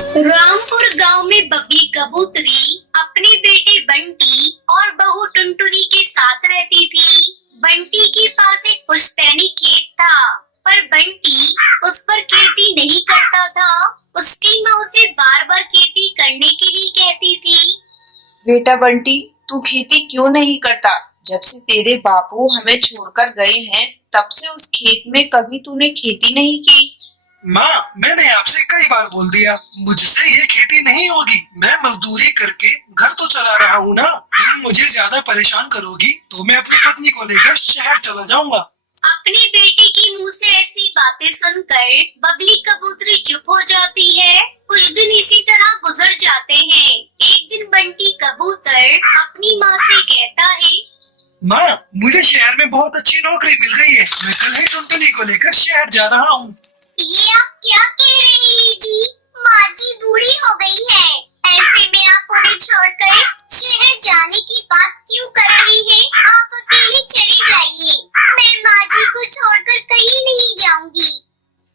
रामपुर गांव में बबली कबूतरी अपने बेटे बंटी और बहू टुनटुनी के साथ रहती थी। बंटी के पास एक पुश्तैनी खेत था, पर बंटी उस पर खेती नहीं करता था। उसकी माँ उसे बार बार खेती करने के लिए कहती थी। बेटा बंटी, तू खेती क्यों नहीं करता? जब से तेरे बापू हमें छोड़कर गए हैं, तब से उस खेत में कभी तूने खेती नहीं की। माँ, मैंने आपसे कई बार बोल दिया, मुझसे ये खेती नहीं होगी। मैं मजदूरी करके घर तो चला रहा हूँ ना। तुम मुझे ज्यादा परेशान करोगी तो मैं अपनी पत्नी को लेकर शहर चला जाऊंगा। अपने बेटे की मुंह से ऐसी बातें सुनकर बबली कबूतरी चुप हो जाती है। कुछ दिन इसी तरह गुजर जाते हैं। एक दिन बंटी कबूतर अपनी माँ से कहता है, माँ, मुझे शहर में बहुत अच्छी नौकरी मिल गई है। मैं कल ही टुनटुनी को लेकर शहर जा रहा हूँ। ये आप क्या कह रही हैं जी? माँ जी बूढ़ी हो गई है, ऐसे में आप उन्हें छोड़कर शहर जाने की बात क्यों कर रही हैं? आप अकेले चले जाइए, मैं माँ जी को छोड़कर कहीं नहीं जाऊंगी।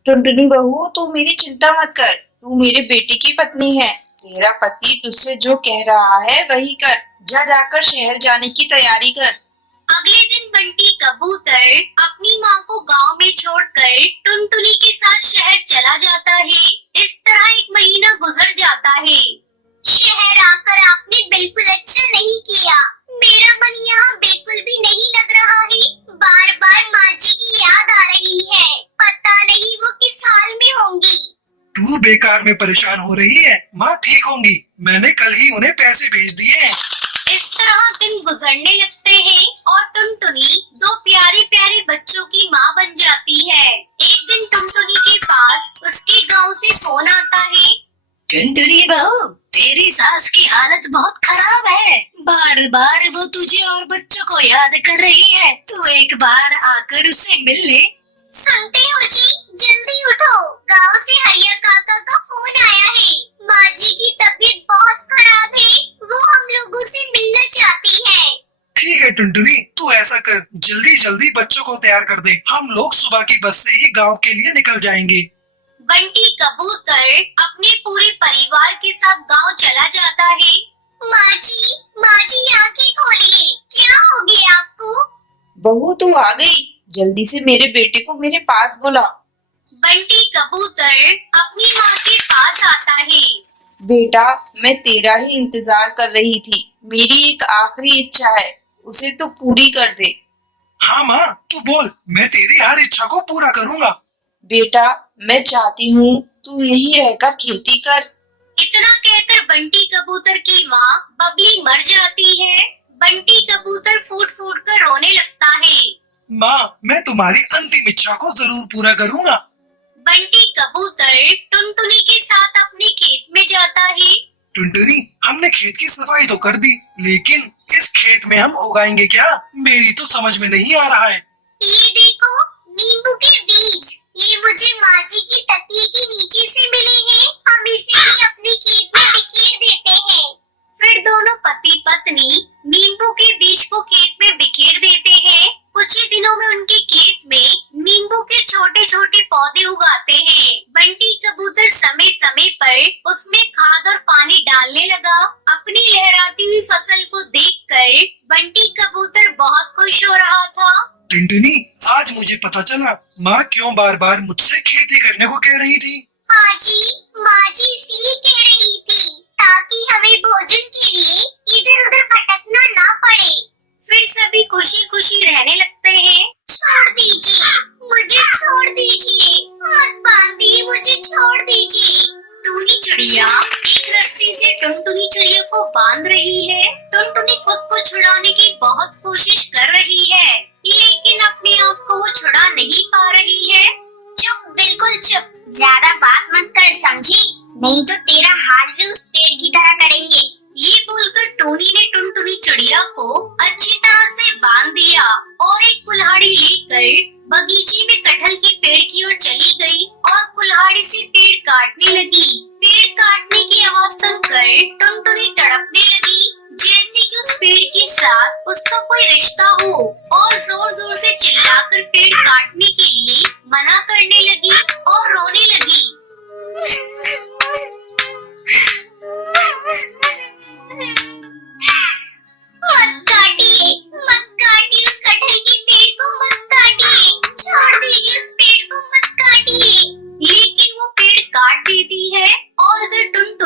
टुनटुनी बहू, तू मेरी चिंता मत कर। तू मेरे बेटे की पत्नी है। तेरा पति तुझसे जो कह रहा है वही कर। जाकर शहर जाने की तैयारी कर। अगले दिन बंटी कबूतर अपनी माँ को गांव में छोड़कर टुनटुनी के साथ शहर चला जाता है। इस तरह एक महीना गुजर जाता है। शहर आकर आपने बिल्कुल अच्छा नहीं किया। मेरा मन यहाँ बिल्कुल भी नहीं लग रहा है। बार बार माँ जी की याद आ रही है। पता नहीं वो किस हाल में होंगी। तू बेकार में परेशान हो रही है। माँ ठीक होंगी, मैंने कल ही उन्हें पैसे भेज दिए हैं। इस तरह दिन गुजरने लगते हैं और टुनटुनी दो प्यारे प्यारे बच्चों की माँ बन जाती है। एक दिन टुनटुनी के पास उसके गांव से फोन आता है। टुनटुनी बहू, तेरी सास की हालत बहुत खराब है। बार बार वो तुझे और बच्चों को याद कर रही है। तू एक बार आकर उससे मिल ले। सुनते हो जी, जल्दी उठो, गांव से हरिया काका का फोन आया है। माँ जी की तबीयत बहुत खराब है, वो हम लोगों से मिलना चाहती है। ठीक है टुनटुनी, तू ऐसा कर, जल्दी जल्दी बच्चों को तैयार कर दे। हम लोग सुबह की बस से ही गांव के लिए निकल जाएंगे। बंटी कबूतर अपने पूरे परिवार के साथ गांव चला जाता है। माँ जी आंखें खोलिए, क्या हो गया आपको? बहू, तू आ गई। जल्दी से मेरे बेटे को मेरे पास बुला। बंटी कबूतर अपनी माँ के पास आता है। बेटा, मैं तेरा ही इंतजार कर रही थी। मेरी एक आखिरी इच्छा है, उसे तो पूरी कर दे। हाँ माँ, तू बोल, मैं तेरी हर इच्छा को पूरा करूँगा। बेटा, मैं चाहती हूँ तू यहीं रहकर खेती कर। इतना कहकर बंटी कबूतर की माँ बबली मर जाती है। बंटी कबूतर फूट फूट कर रोने लगता है। माँ, मैं तुम्हारी अंतिम इच्छा को जरूर पूरा करूँगा। बंटी कबूतर टुनटुनी के साथ अपने खेत में जाता है। टुनटुनी, हमने खेत की सफाई तो कर दी, लेकिन इस खेत में हम उगाएंगे क्या? मेरी तो समझ में नहीं आ रहा है। ये देखो, नींबू के बीज, ये मुझे माँ जी की तकिए के नीचे से मिले हैं। हम इसे ही अपने खेत में बिखेर देते हैं। फिर दोनों पति पत्नी नींबू के बीज को खेत में बिखेर देते हैं। कुछ ही दिनों में उनके खेत में नींबू के छोटे छोटे पौधे उगाते हैं। बंटी कबूतर समय समय पर उसमें खाद और पानी डालने लगा। अपनी लहराती हुई फसल को देखकर बंटी कबूतर बहुत खुश हो रहा था। टुनटुनी, आज मुझे पता चला माँ क्यों बार बार मुझसे खेती करने को कह रही थी। हाँ जी, माँ जी इसलिए कह रही थी ताकि हमें भोजन के लिए इधर उधर भटकना ना पड़े। फिर सभी खुशी खुशी रहने लगते हैं। छोड़ दीजिए, मुझे छोड़ दीजिए, मत बांधिए, मुझे छोड़ दीजिए। टूनी चिड़िया एक रस्सी से टुनटुनी चिड़िया को बांध रही है। टुनटुनी खुद को छुड़ाने की बहुत कोशिश कर रही है, लेकिन अपने आप को वो छुड़ा नहीं पा रही है। चुप, बिल्कुल चुप, ज्यादा बात मत कर, समझी? नहीं तो तेरा हाल भी उस पेड़ की तरह करेंगे। ये बोलकर टोनी ने टुनटुनी चिड़िया को अच्छी तरह से बांध दिया और एक कुल्हाड़ी लेकर बगीचे में कटहल के पेड़ की ओर चली गई और कुल्हाड़ी से पेड़ काटने लगी। पेड़ काटने की आवाज सुनकर टुनटुनी तड़पने लगी, जैसे कि उस पेड़ के साथ उसका कोई रिश्ता हो, और जोर जोर से चिल्लाकर पेड़ काटने के लिए मना करने लगी और रोने लगी।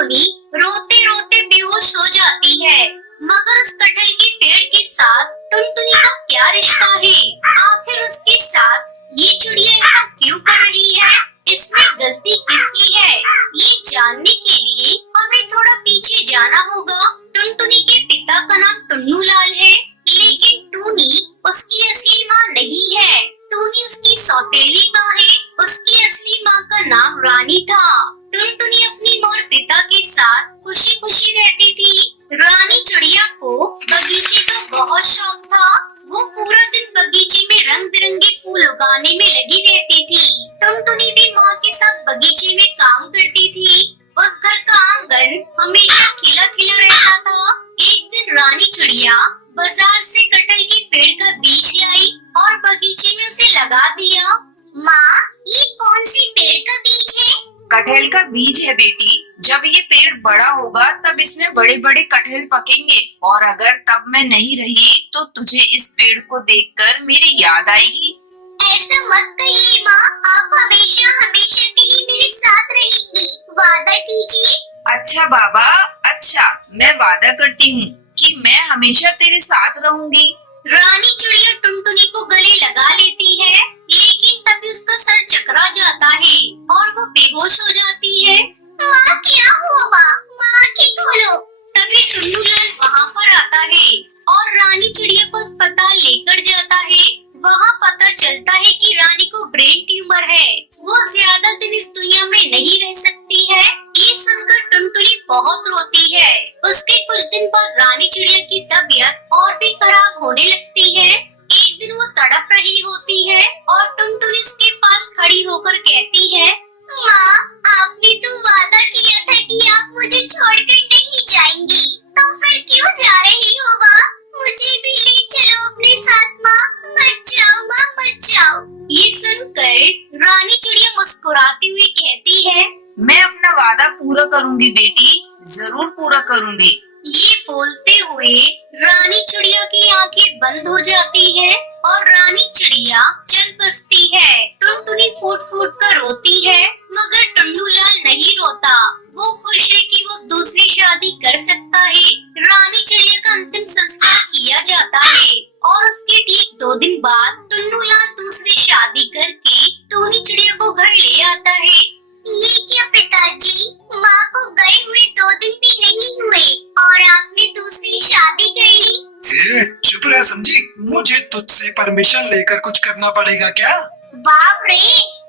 टुनटुनी रोते रोते बेहोश हो जाती है। मगर उस कटहल के पेड़ के साथ टुनटुनी का क्या रिश्ता है? आखिर उसके साथ ये चिड़िया ऐसा क्यों कर रही है? इसमें गलती किसकी है? ये जानने के लिए हमें थोड़ा पीछे जाना होगा। टुनटुनी के पिता का नाम टुन्नू लाल है, लेकिन टूनी उसकी असली माँ नहीं है। टूनी उसकी सौतेली माँ है। उसकी असली माँ का नाम रानी था। टुनटुनी अपनी माँ और पिता के साथ खुशी खुशी रहती थी। रानी चिड़िया को बगीचे का बहुत शौक था। वो पूरा दिन बगीचे में रंग बिरंगे फूल उगाने में लगी रहती थी। टुनटुनी भी माँ के साथ बगीचे में काम करती थी। उस घर का आंगन हमेशा खिला खिला रहता था। एक दिन रानी चिड़िया बाजार से कटहल के पेड़ का बीज लाई और बगीचे में उसे लगा दिया। माँ, ये कौन सी पेड़ का बीज है? कटहल का बीज है बेटी। जब ये पेड़ बड़ा होगा तब इसमें बड़े बड़े कटहल पकेंगे, और अगर तब मैं नहीं रही तो तुझे इस पेड़ को देखकर मेरी याद आएगी। ऐसा मत कहिए माँ, आप हमेशा हमेशा के लिए मेरे साथ रहेंगी। वादा कीजिए। अच्छा बाबा, अच्छा, मैं वादा करती हूँ कि मैं हमेशा तेरे साथ रहूंगी। रानी चिड़िया टुनटुनी को गले लगा लेती है, लेकिन तभी उसका सर चकरा जाता है और वो बेहोश हो जाती है। माँ, क्या हुआ माँ? माँ आंखें खोलो। तभी टुन्नू लाल वहाँ पर आता है और रानी चिड़िया को अस्पताल लेकर जाता है। वहाँ पता चलता है कि रानी को ब्रेन ट्यूमर है। वो ज्यादा दिन इस दुनिया में नहीं रह सकती है। ये सुनकर टुनटुनी बहुत रोती है। उसके कुछ दिन बाद रानी चिड़िया की तबीयत और भी खराब होने लगती है। एक दिन वो तड़प रही होती है और टुनटुनी उसके पास खड़ी होकर कहती है, माँ, आपने तो वादा किया था कि आप मुझे छोड़कर नहीं जाएंगी, तो फिर क्यों जा रही हो माँ? मुझे भी ले चलो अपने साथ माँ। मत जाओ माँ, मत जाओ। ये सुनकर रानी चिड़िया मुस्कुराती हुई कहती है, मैं अपना वादा पूरा करूंगी बेटी, जरूर पूरा करूंगी। ये बोलते हुए रानी चिड़िया की आंखें बंद हो जाती है और रानी चिड़िया चल बसती है। टुनटुनी फूट फूट कर रोती है, मगर टुन्नू लाल नहीं रोता। वो खुश है कि वो दूसरी शादी कर सकता है। रानी चिड़िया का अंतिम संस्कार किया जाता है और उसके ठीक 2 दिन बाद टुन्नू लाल दूसरी शादी करके टूनी चिड़िया को घर ले आता है। ये क्या पिताजी, माँ को गए हुए 2 दिन भी नहीं हुए और आपने दूसरी शादी कर ली। चुप रह समझी, मुझे तुझसे परमिशन लेकर कुछ करना पड़ेगा क्या? बाप रे,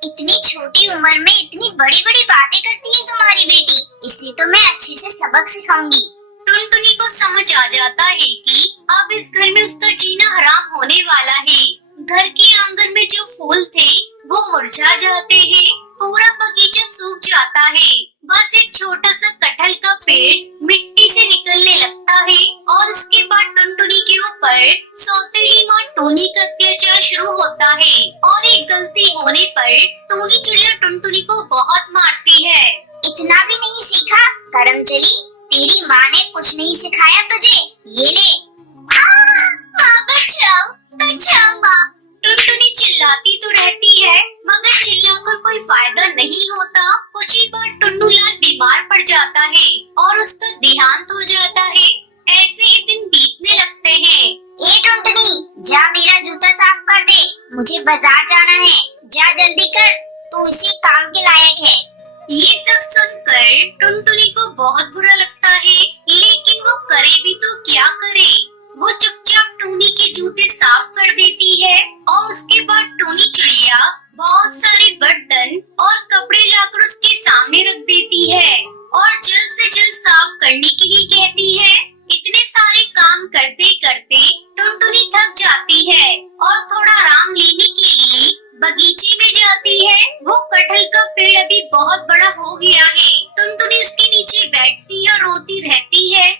इतनी छोटी उम्र में इतनी बड़ी बड़ी बातें करती है तुम्हारी बेटी। इसे तो मैं अच्छे से सबक सिखाऊंगी। टुनटुनी को समझ आ जाता है कि अब इस घर में उसका जीना हराम होने वाला है। घर के आंगन में जो फूल थे वो मुरझा जाते हैं, पूरा बगीचा सूख जाता है। बस एक छोटा सा कटहल का पेड़ मिट्टी से निकलने लगता है और उसके बाद टुनटुनी के ऊपर सौतेली माँ टूनी का अत्याचार शुरू होता है और एक गलती होने पर टूनी चिड़िया टुनटुनी को बहुत मारती है। इतना भी नहीं सीखा करमचली, तेरी माँ ने कुछ नहीं सिखाया तुझे। ये ले। माँ बचाओ, बचाओ माँ। टुनटुनी चिल्लाती तो रहती है, मगर चिल्लाकर कोई फायदा नहीं होता। कुछ ही बार टुन्नू लाल बीमार पड़ जाता है और उसका देहांत हो जाता है। ऐसे ही दिन बीतने लगते हैं। ये टुनटुनी, जा मेरा जूता साफ कर दे, मुझे बाजार जाना है। जा जल्दी कर, तू इसी काम के लायक है। ये सब सुनकर टुनटुनी को बहुत बुरा लगता है, लेकिन वो करे भी तो क्या करे। वो चुपचाप टूनी के जूते साफ कर देती है और उसके बाद टूनी चिड़िया बहुत सारे बर्तन और कपड़े लाकर उसके सामने रख देती है और जल्द से जल्द साफ करने के लिए कहती है। इतने सारे काम करते करते टुनटुनी थक जाती है और थोड़ा आराम लेने के लिए बगीचे में जाती है। वो कटहल का पेड़ अभी बहुत बड़ा हो गया है। टुनटुनी उसके नीचे बैठती है और रोती रहती है।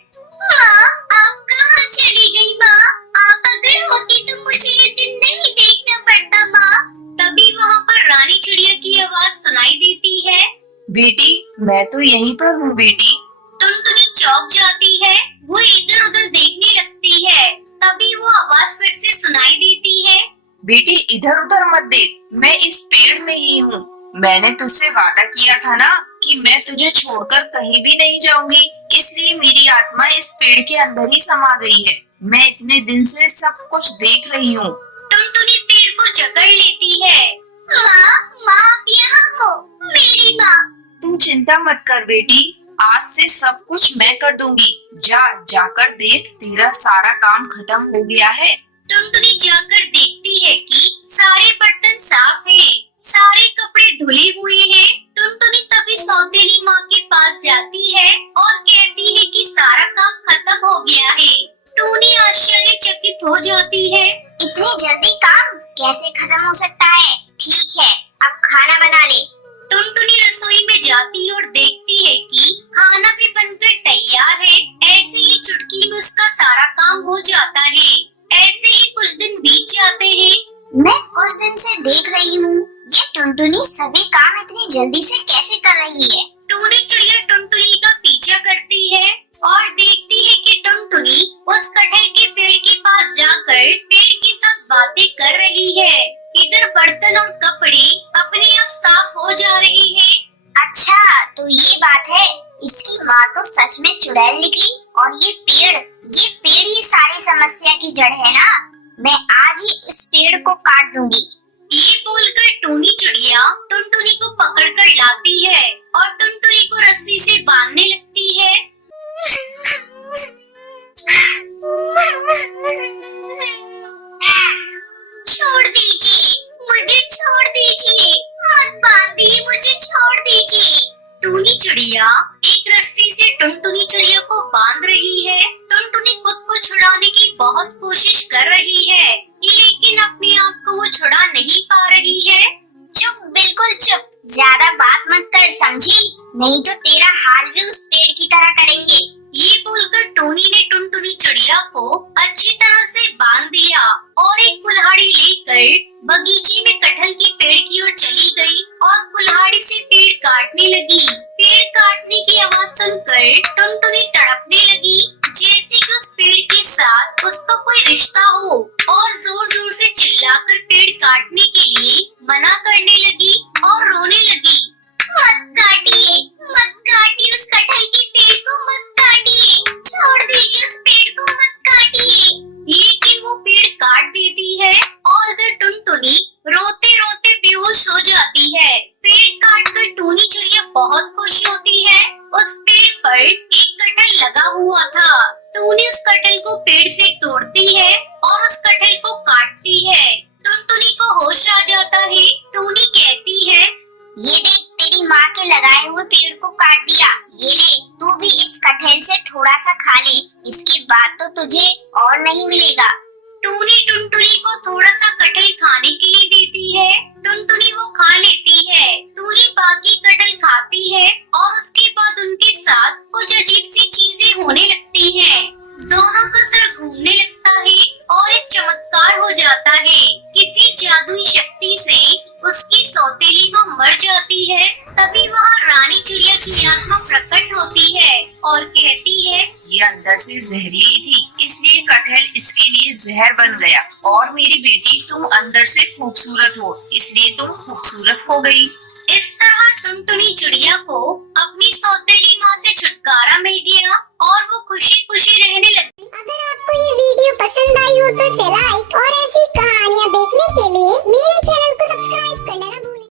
माँ, आप कहाँ चली गई माँ? आप अगर होती तो मुझे ये दिन नहीं देखना पड़ता माँ। तभी वहाँ पर रानी चिड़िया की आवाज सुनाई देती है। बेटी, मैं तो यहीं पर हूँ बेटी। टुनटुनी चौंक जाती है, वो इधर उधर देखने लगती है। तभी वो आवाज फिर से सुनाई देती है। बेटी, इधर उधर मत देख, मैं इस पेड़ में ही हूँ। मैंने तुझसे वादा किया था ना कि मैं तुझे छोड़कर कहीं भी नहीं जाऊंगी, इसलिए मेरी आत्मा इस पेड़ के अंदर ही समा गई है। मैं इतने दिन से सब कुछ देख रही हूँ। टुनटुनी पेड़ को जकड़ लेती है। माँ आप यहाँ हो, मेरी माँ। तू चिंता मत कर बेटी, आज से सब कुछ मैं कर दूंगी। जाकर देख, तेरा सारा काम खत्म हो गया है। टुनटुनी जाकर देखती है कि सारे बर्तन साफ हैं, सारे कपड़े धुले हुए हैं। टुनटुनी तभी सौतेली माँ के पास जाती है और कहती है कि सारा काम खत्म हो गया है। टूनी आश्चर्यचकित हो जाती है। इतनी जल्दी काम कैसे खत्म हो सकता है? ठीक है, अब खाना बना ले। टुनटुनी रसोई में जाती और देखती है कि खाना भी बनकर तैयार है। ऐसे ही चुटकी में उसका सारा काम हो जाता है। ऐसे ही कुछ दिन बीत जाते हैं। मैं कुछ दिन से देख रही हूँ, ये टुनटुनी सभी काम इतनी जल्दी से कैसे कर रही है। टूनी चिड़िया टुनटुनी का पीछा करती है और देखती है कि टुनटुनी उस कटहल के पेड़ के पास जाकर पेड़ के साथ बातें कर रही है। इधर बर्तन और कपड़े अपने आप साफ हो जा रहे हैं। अच्छा, तो ये बात है, इसकी माँ तो सच में चुड़ैल निकली और ये पेड़ ही सारी समस्या की जड़ है ना। मैं आज ही इस पेड़ को काट दूंगी। ये बोलकर टूनी चिड़िया टुनटुनी को पकड़कर लाती है और टुनटुनी को रस्सी से बांधने लगती है। छोड़ दीजिए, मुझे छोड़ दीजिए, मत बांधिए, मुझे छोड़ दीजिए। टूनी चिड़िया एक रस्सी से टुनटुनी चिड़िया को बांध रही है। टुनटुनी खुद को छुड़ाने की बहुत कोशिश कर रही है, लेकिन अपने आप को वो छुड़ा नहीं पा रही है। चुप, बिल्कुल चुप, ज्यादा बात मत कर, समझी? नहीं तो तेरा हाल भी उस पेड़ की तरह करेंगे। ये बोलकर टोनी ने टुनटुनी चिड़िया को अच्छी तरह से बांध दिया और एक कुल्हाड़ी लेकर बगीचे में कटहल के पेड़ की ओर चली गई और कुल्हाड़ी से पेड़ काटने लगी। पेड़ काटने की आवाज सुनकर टुनटुनी तड़पने लगी, जैसे कि उस पेड़ के साथ उसका कोई रिश्ता हो, और जोर जोर से चिल्लाकर पेड़ काटने के लिए मना करने लगी और रोने लगी। मत काटिए उस कटहल के पेड़ को, मत काटिए, छोड़ दीजिए उस पेड़ को, मत काटिए। लेकिन वो पेड़ काट देती है और इधर टुनटुनी रोते रोते बेहोश हो जाती है। पेड़ काटकर टूनी चिड़िया बहुत खुश होती है। उस पेड़ पर एक कटहल लगा हुआ था। टूनी उस कटहल को पेड़ से तोड़ती है और उस कटहल को काटती है। टुनटुनी को होश आ जाता है। टूनी कहती है, ये देख, तेरी माँ के लगाए हुए पेड़ को काट दिया। ये ले, तू भी इस कटहल से थोड़ा सा खा ले, इसके बाद तो तुझे और नहीं मिलेगा। टूनी टुनटुनी को थोड़ा सा कटहल खाने के लिए देती है। टुनटुनी वो खा लेती है। टूनी बाकी कटहल खाती है और उसके बाद उनके साथ कुछ अजीब सी चीजें होने लगती हैं। दोनों का सर घूमने लगता है और एक चमत्कार हो जाता है। किसी जादुई शक्ति से उसकी सौतेली माँ मर जाती है। तभी वहाँ रानी चिड़िया की आत्मा प्रकट होती है और कहती है, ये अंदर से जहरीली थी, इसलिए कटहल इसके लिए जहर बन गया। और मेरी बेटी, तुम अंदर से खूबसूरत हो, इसलिए तुम खूबसूरत हो गई। इस तरह टुनटुनी चिड़िया को अपनी सौतेली माँ से छुटकारा मिल गया और वो खुशी खुशी रहने लगी। अगर आपको ये वीडियो पसंद आई हो तो लाइक और